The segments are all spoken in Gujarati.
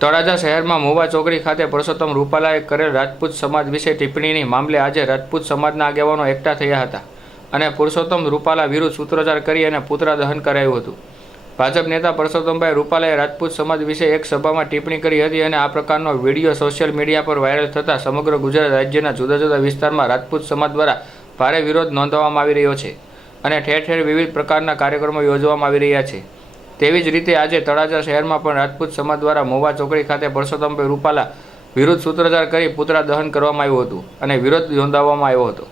તળાજા શહેરમાં મોવા ચોકડી ખાતે પરસોત્તમ રૂપાલાએ કરેલ રાજપૂત સમાજ વિશે ટિપ્પણીની મામલે આજે રાજપૂત સમાજના આગેવાનો એકઠા થયા હતા અને પુરુષોત્તમ રૂપાલા વિરુદ્ધ સૂત્રોચ્ચાર કરી અને પુતળા દહન કરાયું હતું. ભાજપ નેતા પરસોત્તમભાઈ રૂપાલાએ રાજપૂત સમાજ વિશે એક સભામાં ટિપ્પણી કરી હતી અને આ પ્રકારનો વીડિયો સોશિયલ મીડિયા પર વાયરલ થતાં સમગ્ર ગુજરાત રાજ્યના જુદા જુદા વિસ્તારમાં રાજપૂત સમાજ દ્વારા ભારે વિરોધ નોંધવામાં આવી રહ્યો છે અને ઠેર ઠેર વિવિધ પ્રકારના કાર્યક્રમો યોજવામાં આવી રહ્યા છે. તેવી જ રીતે આજે તળાજા શહેરમાં પણ રાજપૂત સમાજ દ્વારા મોવા ચોકડી ખાતે પરસોત્તમભાઈ રૂપાલા વિરુદ્ધ સૂત્રધાર કરી પુતળા દહન કરવામાં આવ્યું હતું અને વિરોધ નોંધાવવામાં આવ્યો હતો.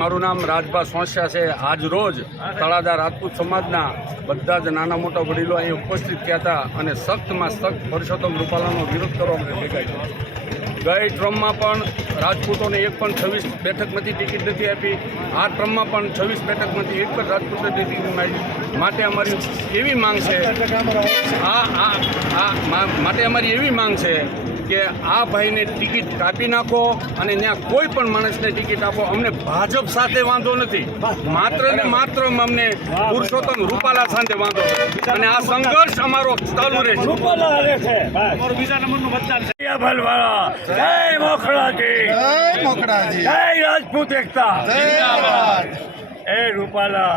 મારું નામ રાજભા સોંસ્યા છે. આજ રોજ તળાજા રાજપૂત સમાજના બધા જ નાના મોટા વડીલો અહીં ઉપસ્થિત થયા હતા અને સખ્તમાં સખ્ત પુરુષોત્તમ રૂપાલાનો વિરોધ કરવા માટે ભેગા ગઈ ટ્રમમાં પણ રાજપૂતોને એક પણ છવ્વીસ બેઠકમાંથી ટિકિટ નથી આપી. આ ટ્રમમાં પણ છવ્વીસ બેઠકમાંથી એક પણ રાજપૂતને ટિકિટ આપી માટે અમારી એવી માંગ છે. આ માટે અમારી એવી માંગ છે કે આ ભાઈને ટિકિટ કાપી નાખો અને ત્યાં કોઈ પણ માણસને ટિકિટ આપો. અમને ભાજપ સાથે વાંધો નથી. માત્ર ને માત્ર અમને પુરુષોત્તમ રૂપાલા સાથે વાંધો છે. અને આ સંઘર્ષ અમારો ચાલુ રહેશે. જય ભલવાળા જય મોખલાજી જય મોકળાજી જય રાજપૂત એકતા. એ રૂપાલા.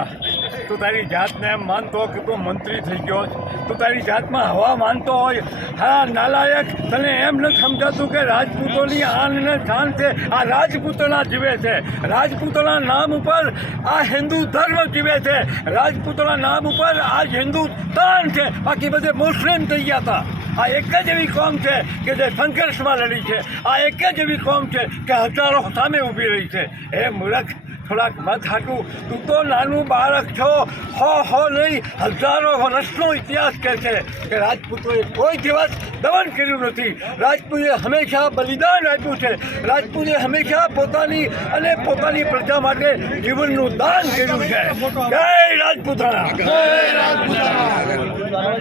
તું તારી જાતને એમ માનતો કે તું મંત્રી થઈ ગયો. તું તારી જાતમાં હવા માનતો હોય. હા, નાલાયક, તને એમ ન સમજાતું કે રાજપૂતોની આન ને શાન છે. આ રાજપૂતોના જીવે છે. રાજપૂતોના નામ ઉપર આ હિન્દુ ધર્મ જીવે છે. રાજપૂતોના નામ ઉપર આ હિન્દુસ્તાન છે. બાકી બધે મુસ્લિમ થઈ ગયા હતા આ એક જ એવી કોમ છે કે જે સંઘર્ષમાં લડી છે. આ એક જ એવી કોમ છે કે હજારો સામે ઊભી રહી છે. એ મૂર્ખ થોડાક મત હાટું તું તો નાનું બાળક છો. હો હો, નહીં. હજારો વર્ષનો ઇતિહાસ કહે છે કે રાજપૂતોએ કોઈ દિવસ દમન કર્યું નથી. રાજપૂતે હંમેશા બલિદાન આપ્યું છે. રાજપૂતે હંમેશા પોતાની અને પોતાની પ્રજા માટે જીવનનું દાન કર્યું છે. જય રાજપૂતાણા.